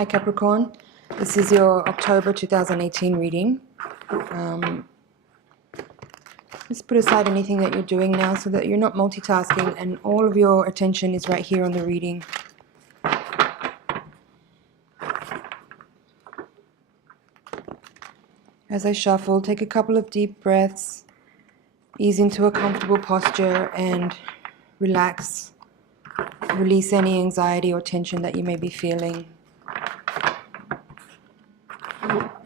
Hi Capricorn, this is your October 2018 reading. Just put aside anything that you're doing now so that you're not multitasking and all of your attention is right here on the reading. As I shuffle, take a couple of deep breaths, ease into a comfortable posture and relax. Release any anxiety or tension that you may be feeling.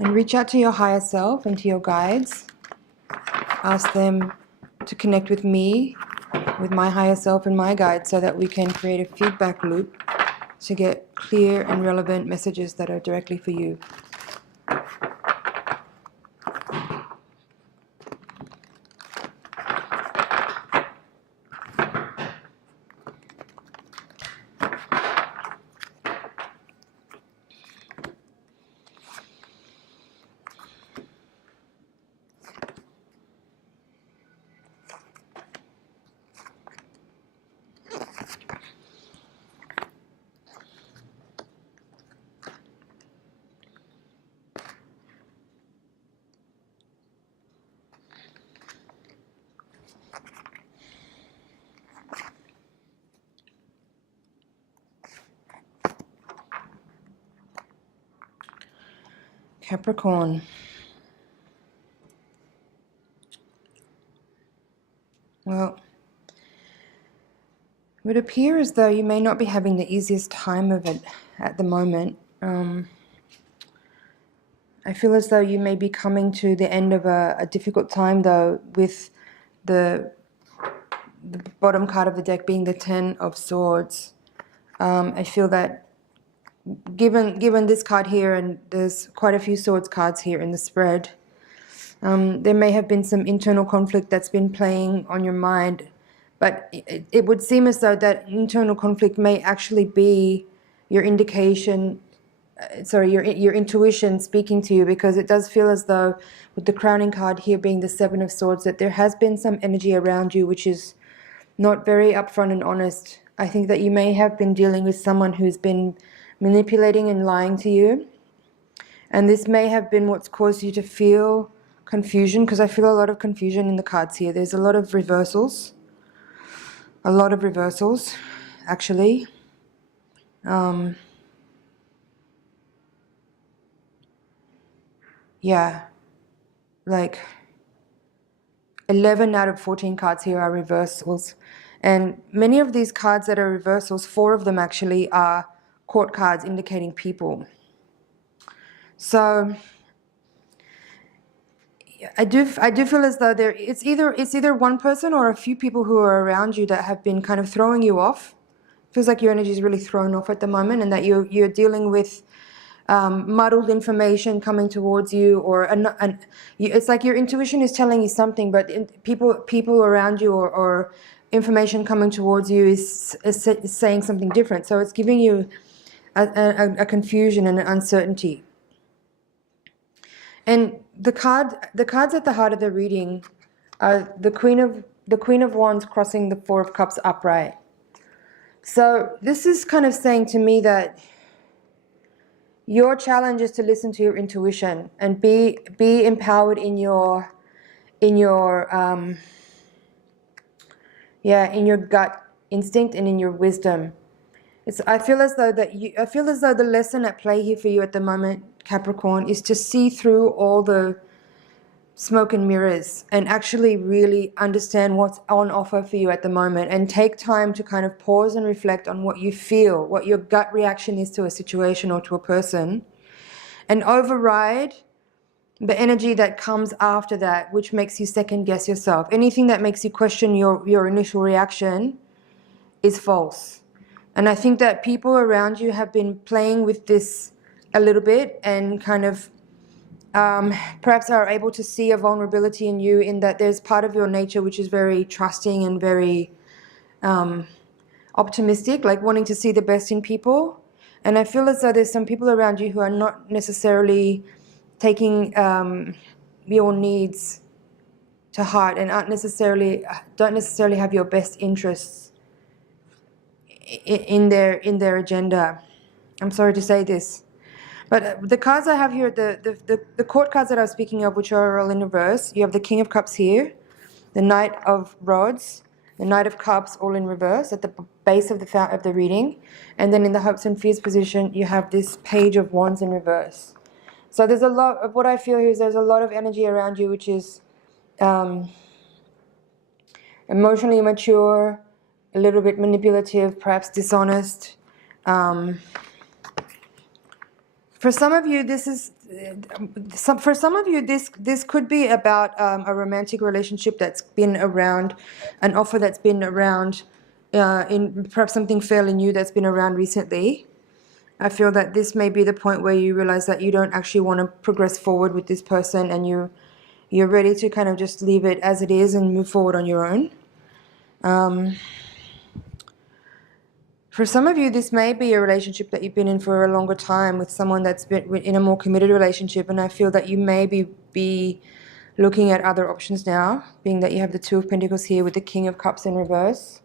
And reach out to your higher self and to your guides. Ask them to connect with me, with my higher self and my guides, so that we can create a feedback loop to get clear and relevant messages that are directly for you. Capricorn. Well, it would appear as though you may not be having the easiest time of it at the moment. I feel as though you may be coming to the end of a difficult time, though, with the bottom card of the deck being the Ten of Swords. I feel that given this card here, and there's quite a few swords cards here in the spread, there may have been some internal conflict that's been playing on your mind, but it would seem as though that internal conflict may actually be your indication, your intuition speaking to you, because it does feel as though with the crowning card here being the Seven of Swords that there has been some energy around you which is not very upfront and honest. I think that you may have been dealing with someone who's been manipulating and lying to you, and this may have been what's caused you to feel confusion, because I feel a lot of confusion in the cards here. There's a lot of reversals, actually. Yeah, like 11 out of 14 cards here are reversals, and many of these cards that are reversals, 4 of them actually are court cards indicating people. So I do feel as though it's either one person or a few people who are around you that have been kind of throwing you off. Feels like your energy is really thrown off at the moment, and that you're dealing with muddled information coming towards you, or it's like your intuition is telling you something, but people around you or information coming towards you is saying something different. So it's giving you a confusion and an uncertainty. And the cards at the heart of the reading are the Queen of Wands crossing the Four of Cups upright. So this is kind of saying to me that your challenge is to listen to your intuition and be empowered in your gut instinct and in your wisdom. I feel as though the lesson at play here for you at the moment, Capricorn, is to see through all the smoke and mirrors and actually really understand what's on offer for you at the moment, and take time to kind of pause and reflect on what you feel, what your gut reaction is to a situation or to a person, and override the energy that comes after that, which makes you second guess yourself. Anything that makes you question your initial reaction is false. And I think that people around you have been playing with this a little bit, and kind of perhaps are able to see a vulnerability in you, in that there's part of your nature which is very trusting and very optimistic, like wanting to see the best in people. And I feel as though there's some people around you who are not necessarily taking your needs to heart, and don't necessarily have your best interests in their agenda. I'm sorry to say this, But the cards I have here, the court cards that I was speaking of, which are all in reverse, you have the King of Cups here, the Knight of Rods, the Knight of Cups, all in reverse at the base of the reading. And then in the Hopes and Fears position, you have this Page of Wands in reverse. So there's a lot of, what I feel here is there's a lot of energy around you, which is emotionally immature, a little bit manipulative, perhaps dishonest. For some of you, this is this could be about a romantic relationship that's been around, an offer that's been around, in perhaps something fairly new that's been around recently. I feel that this may be the point where you realize that you don't actually want to progress forward with this person, and you're ready to kind of just leave it as it is and move forward on your own. For some of you, this may be a relationship that you've been in for a longer time with someone that's been in a more committed relationship, and I feel that you may be looking at other options now, being that you have the Two of Pentacles here with the King of Cups in reverse.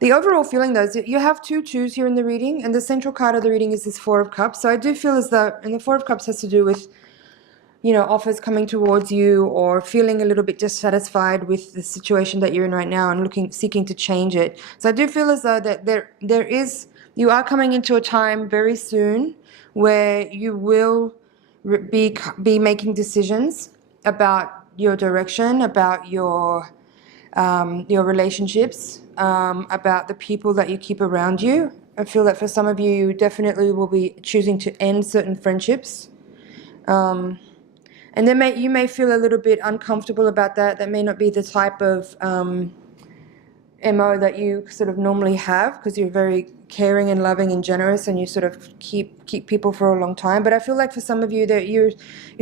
The overall feeling, though, is that you have two twos here in the reading, and the central card of the reading is this Four of Cups. So I do feel as though, and the Four of Cups has to do with, you know, offers coming towards you, or feeling a little bit dissatisfied with the situation that you're in right now and seeking to change it. So I do feel as though that you are coming into a time very soon where you will be making decisions about your direction, about your relationships, about the people that you keep around you. I feel that for some of you, you definitely will be choosing to end certain friendships. And then you may feel a little bit uncomfortable about that. That may not be the type of MO that you sort of normally have, because you're very caring and loving and generous, and you sort of keep people for a long time. But I feel like for some of you that you're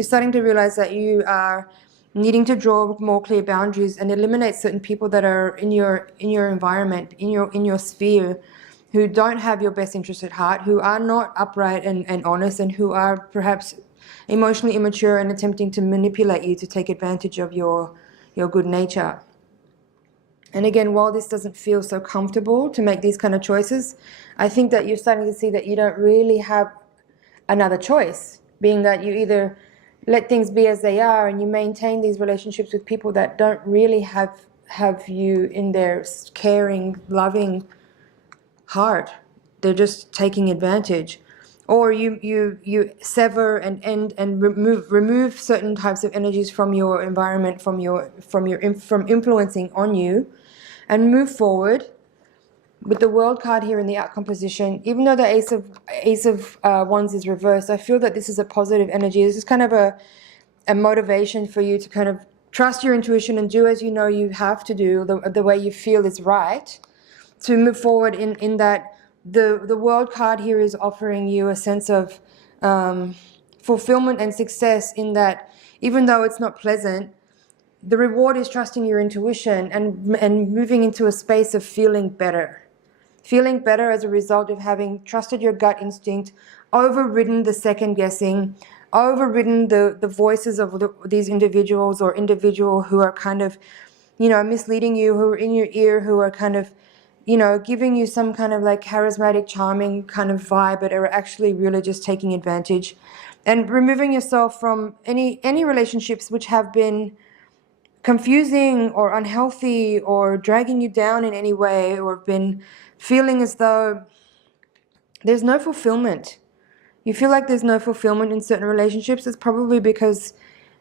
starting to realize that you are needing to draw more clear boundaries and eliminate certain people that are in your environment, in your sphere, who don't have your best interest at heart, who are not upright and honest, and who are perhaps emotionally immature and attempting to manipulate you to take advantage of your good nature. And again, while this doesn't feel so comfortable to make these kind of choices, I think that you're starting to see that you don't really have another choice, being that you either let things be as they are and you maintain these relationships with people that don't really have you in their caring, loving heart. They're just taking advantage. Or you sever and end and remove certain types of energies from your environment, from influencing on you, and move forward. With the World card here in the outcome position, even though the Ace of Wands is reversed, I feel that this is a positive energy. This is kind of a motivation for you to kind of trust your intuition and do as you know you have to do, the way you feel is right, to move forward in that. The World card here is offering you a sense of fulfillment and success, in that even though it's not pleasant, the reward is trusting your intuition and moving into a space of feeling better. Feeling better as a result of having trusted your gut instinct, overridden the second guessing, overridden the voices of these individuals or individual who are kind of, you know, misleading you, who are in your ear, who are kind of, you know, giving you some kind of like charismatic, charming kind of vibe, but are actually really just taking advantage. And removing yourself from any relationships which have been confusing or unhealthy or dragging you down in any way, or been feeling as though there's no fulfillment. You feel like there's no fulfillment in certain relationships. It's probably because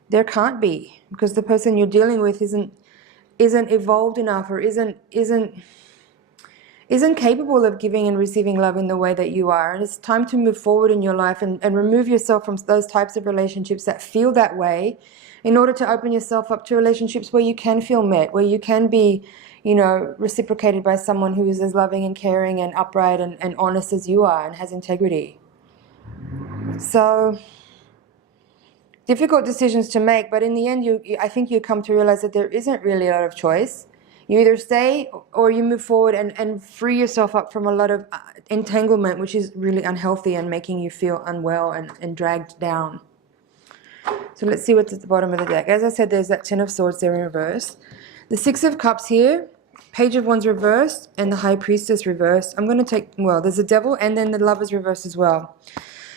there can't be, because the person you're dealing with isn't evolved enough, or isn't capable of giving and receiving love in the way that you are. And it's time to move forward in your life and remove yourself from those types of relationships that feel that way, in order to open yourself up to relationships where you can feel met, where you can be, you know, reciprocated by someone who is as loving and caring and upright and honest as you are and has integrity. So, difficult decisions to make, but in the end, I think you come to realize that there isn't really a lot of choice. You either stay or you move forward and free yourself up from a lot of entanglement, which is really unhealthy and making you feel unwell and dragged down. So let's see what's at the bottom of the deck. As I said, there's that Ten of Swords there in reverse. The Six of Cups here Page of Wands reversed and the High Priestess reversed. I'm going to take, well, there's a Devil and then the Lovers reversed as well.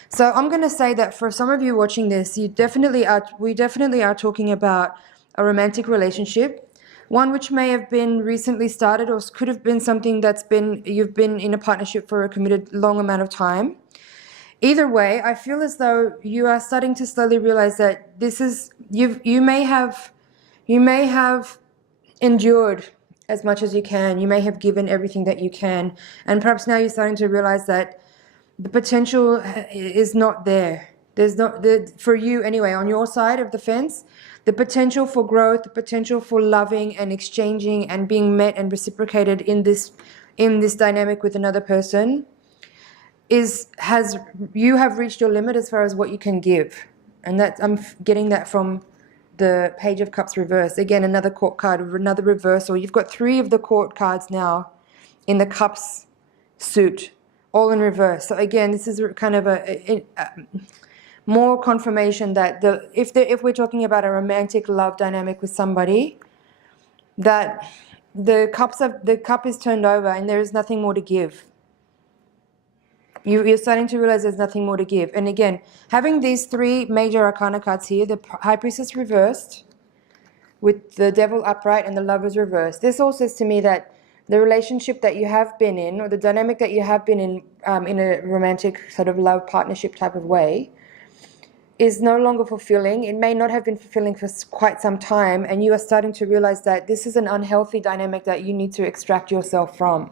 So I'm going to say that for some of you watching this, we definitely are talking about a romantic relationship, one which may have been recently started or could have been something you've been in a partnership for a committed long amount of time. Either way, I feel as though you are starting to slowly realize that this is, you may have endured as much as you can. You may have given everything that you can. And perhaps now you're starting to realize that the potential is not there. There's not, for you anyway, on your side of the fence, the potential for growth, the potential for loving and exchanging and being met and reciprocated in this dynamic with another person you have reached your limit as far as what you can give. And that I'm getting that from the Page of Cups reversed. Again, another court card, another reversal. You've got 3 of the court cards now in the Cups suit, all in reverse. So again, this is kind of a more confirmation that if we're talking about a romantic love dynamic with somebody, that the cup is turned over and there is nothing more to give. You're starting to realize there's nothing more to give. And again, having these 3 major arcana cards here, the High Priestess reversed with the Devil upright and the Lovers reversed. This all says to me that the relationship that you have been in, or the dynamic that you have been in a romantic sort of love partnership type of way, is no longer fulfilling. It may not have been fulfilling for quite some time, and you are starting to realize that this is an unhealthy dynamic that you need to extract yourself from.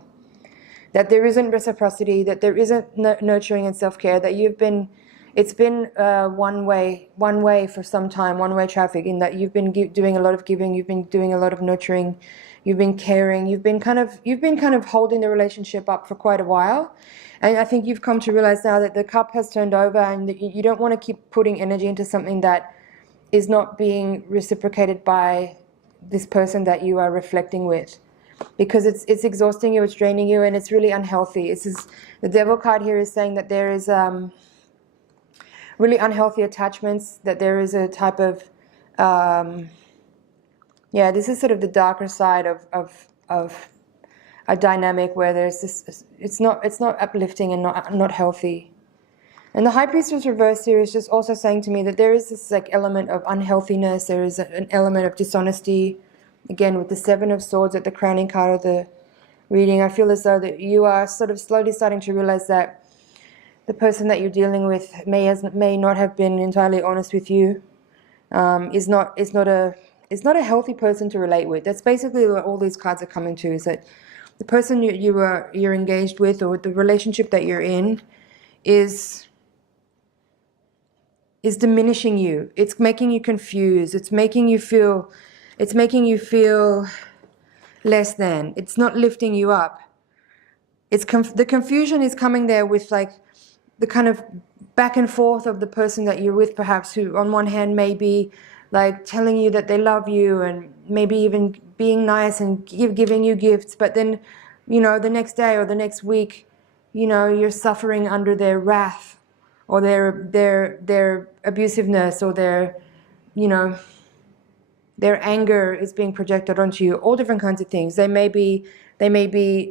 That there isn't reciprocity, that there isn't nurturing and self-care, that it's been one way for some time, one-way traffic, in that you've been doing a lot of giving, you've been doing a lot of nurturing, you've been caring, you've been kind of holding the relationship up for quite a while. And I think you've come to realize now that the cup has turned over and that you don't want to keep putting energy into something that is not being reciprocated by this person that you are reflecting with. Because it's exhausting you, it's draining you, and it's really unhealthy. The Devil card here is saying that there is really unhealthy attachments, that there is a type of, this is sort of the darker side of a dynamic where there's this, it's not uplifting and not healthy. And the High Priestess reverse here is just also saying to me that there is this like element of unhealthiness, there is an element of dishonesty. Again, with the 7 of Swords at the crowning card of the reading, I feel as though that you are sort of slowly starting to realize that the person that you're dealing with may not have been entirely honest with you, is not a healthy person to relate with. That's basically what all these cards are coming to, is that the person you're engaged with, or the relationship that you're in, is diminishing you. It's making you confused. It's making you feel less than. It's not lifting you up. The confusion is coming there with like the kind of back and forth of the person that you're with, perhaps, who on one hand may be like telling you that they love you and maybe even being nice and giving you gifts, but then, the next day or the next week, you're suffering under their wrath or their abusiveness, or their anger is being projected onto you. All different kinds of things. They may be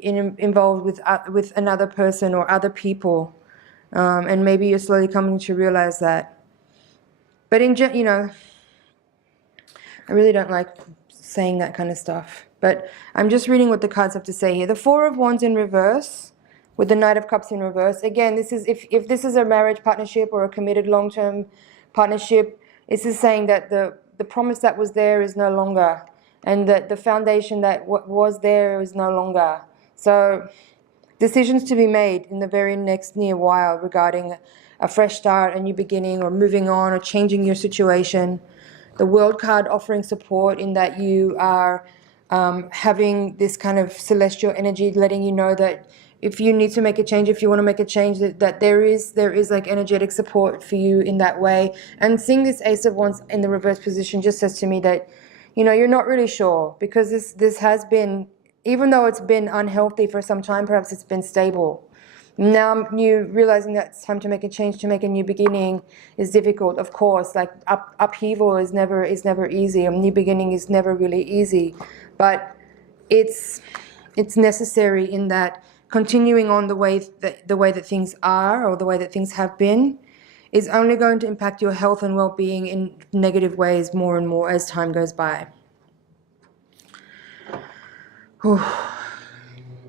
involved with another person or other people, and maybe you're slowly coming to realize that. But I really don't like saying that kind of stuff. But I'm just reading what the cards have to say here. The 4 of Wands in reverse with the Knight of Cups in reverse. Again, this is if this is a marriage partnership or a committed long-term partnership, this is saying that the promise that was there is no longer, and that the foundation that was there is no longer. So decisions to be made in the very next near while regarding a fresh start, a new beginning, or moving on, or changing your situation. The World card offering support in that you are having this kind of celestial energy letting you know that if you need to make a change, if you want to make a change, that there is like energetic support for you in that way. And seeing this Ace of Wands in the reverse position just says to me that, you're not really sure, because this has been, even though it's been unhealthy for some time, perhaps it's been stable. Now you realizing that it's time to make a change, to make a new beginning is difficult, of course. Like upheaval is never easy. A new beginning is never really easy. But it's necessary in that continuing on the way that things are, or the way that things have been, is only going to impact your health and well-being in negative ways more and more as time goes by. Whew.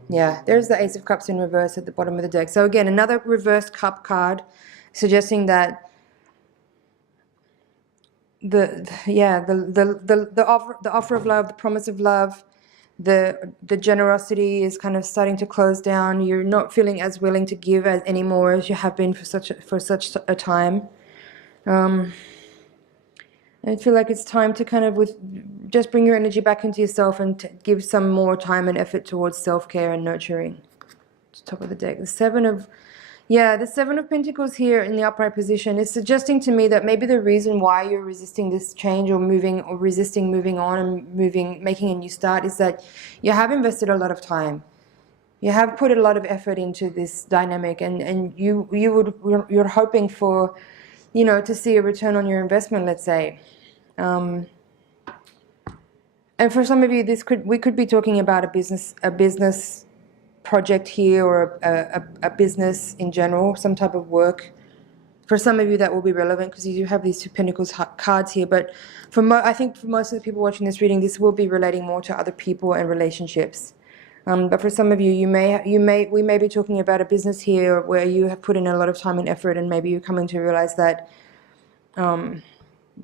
Yeah, there's the Ace of Cups in reverse at the bottom of the deck. So again, another reverse cup card, suggesting that the offer of love, the promise of love, the generosity is kind of starting to close down. You're not feeling as willing to give as anymore as you have been for such a time. I feel like it's time to kind of just bring your energy back into yourself and give some more time and effort towards self-care and nurturing. Top of the deck, the Seven of Pentacles here in the upright position is suggesting to me that maybe the reason why you're resisting this change or resisting moving on and making a new start is that you have invested a lot of time. You have put a lot of effort into this dynamic, and you're hoping for, to see a return on your investment, let's say. And for some of you, we could be talking about a business project here, or a business in general, some type of work. For some of you, that will be relevant because you do have these Two Pentacles cards here. But I think for most of the people watching this reading, this will be relating more to other people and relationships. But for some of you, we may be talking about a business here where you have put in a lot of time and effort, and maybe you're coming to realize that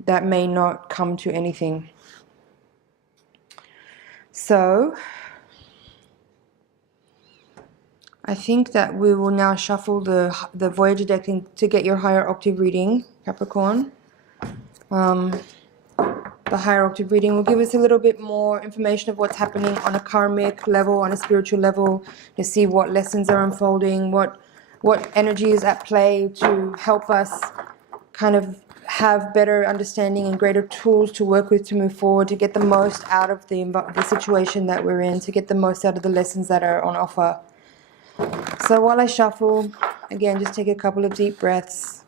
that may not come to anything. So I think that we will now shuffle the Voyager deck to get your higher octave reading, Capricorn. The higher octave reading will give us a little bit more information of what's happening on a karmic level, on a spiritual level, to see what lessons are unfolding, what energy is at play to help us kind of have better understanding and greater tools to work with to move forward, to get the most out of the situation that we're in, to get the most out of the lessons that are on offer. So while I shuffle, again, just take a couple of deep breaths.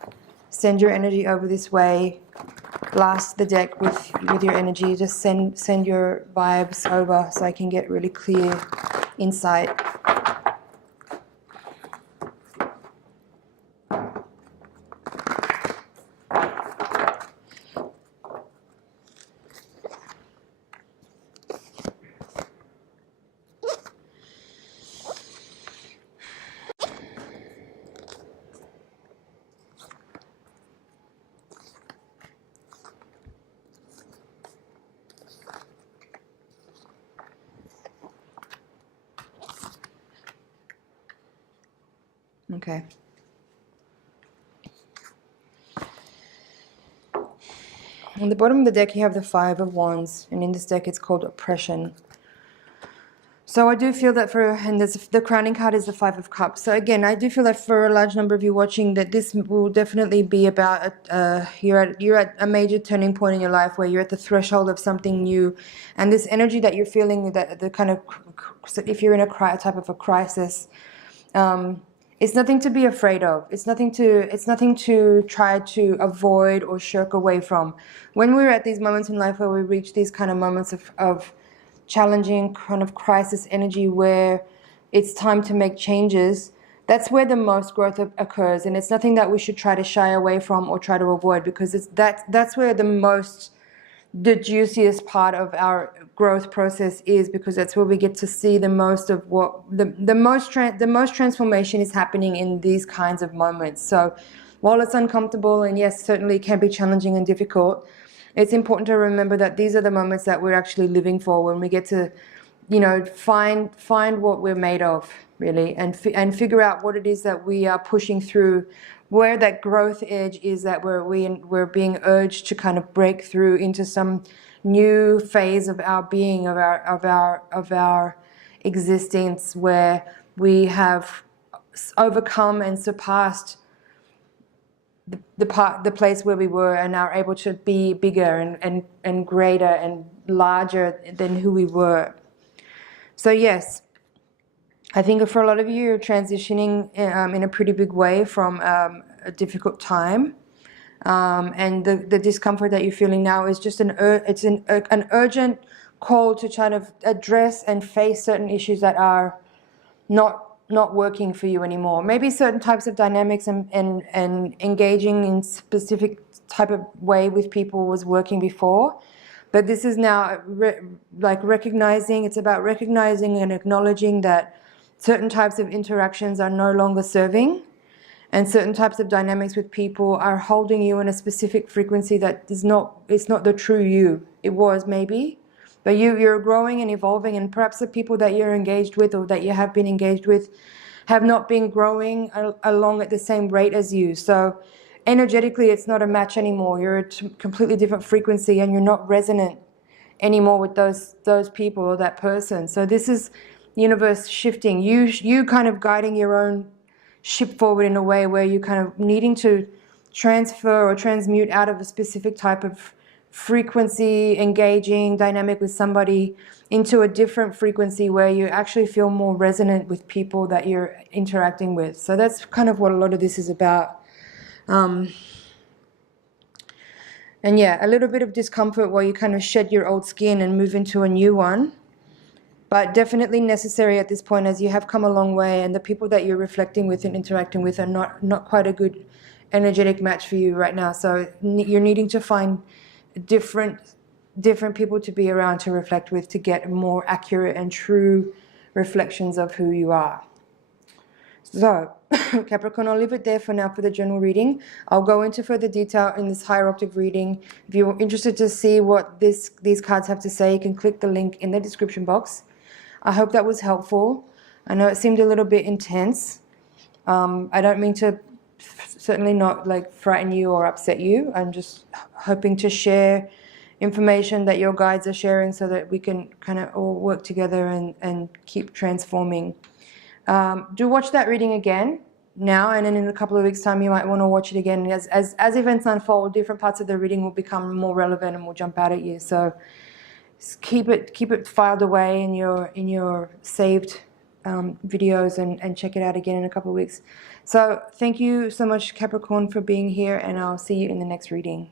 Send your energy over this way. Blast the deck with your energy. Just send your vibes over so I can get really clear insight. Okay. On the bottom of the deck, you have the Five of Wands, and in this deck, it's called Oppression. So I do feel that the crowning card is the Five of Cups. So again, I do feel that for a large number of you watching, that this will definitely be about you're at a major turning point in your life where you're at the threshold of something new, and this energy that you're feeling, that the kind of, if you're in a type of a crisis. It's nothing to be afraid of. It's nothing to try to avoid or shirk away from. When we're at these moments in life where we reach these kind of moments of challenging kind of crisis energy where it's time to make changes, that's where the most growth occurs. And it's nothing that we should try to shy away from or try to avoid, because that's where the juiciest part of our growth process is, because that's where we get to see the most of what the most transformation is happening in these kinds of moments. So while it's uncomfortable, and yes, certainly it can be challenging and difficult, it's important to remember that these are the moments that we're actually living for, when we get to, find what we're made of, really, and figure out what it is that we are pushing through, where that growth edge is that we're being urged to kind of break through into some new phase of our being, of our existence, where we have overcome and surpassed the place where we were, and are able to be bigger and greater and larger than who we were. So yes, I think for a lot of you, you're transitioning in a pretty big way from a difficult time, and the discomfort that you're feeling now is just an urgent called to try to address and face certain issues that are not working for you anymore. Maybe certain types of dynamics and engaging in specific type of way with people was working before, but this is now recognizing. It's about recognizing and acknowledging that certain types of interactions are no longer serving, and certain types of dynamics with people are holding you in a specific frequency that is not. It's not the true you. It was maybe. But you're growing and evolving, and perhaps the people that you're engaged with or that you have been engaged with have not been growing along at the same rate as you. So energetically, it's not a match anymore. You're a completely different frequency, and you're not resonant anymore with those people or that person. So this is universe shifting. You kind of guiding your own ship forward in a way where you're kind of needing to transfer or transmute out of a specific type of frequency, engaging dynamic with somebody into a different frequency where you actually feel more resonant with people that you're interacting with. So that's kind of what a lot of this is about. And yeah, a little bit of discomfort while you kind of shed your old skin and move into a new one, but definitely necessary at this point as you have come a long way, and the people that you're reflecting with and interacting with are not quite a good energetic match for you right now. So you're needing to find different people to be around to reflect with, to get more accurate and true reflections of who you are. So Capricorn, I'll leave it there for now for the general reading. I'll go into further detail in this higher octave reading. If you're interested to see what these cards have to say, you can click the link in the description box. I hope that was helpful. I know it seemed a little bit intense. I don't mean to certainly not frighten you or upset you. I'm just hoping to share information that your guides are sharing so that we can kind of all work together and keep transforming. Do watch that reading again now, and then in a couple of weeks' time you might want to watch it again. As events unfold, different parts of the reading will become more relevant and will jump out at you. So keep it filed away in your saved videos and check it out again in a couple of weeks. So thank you so much, Capricorn, for being here, and I'll see you in the next reading.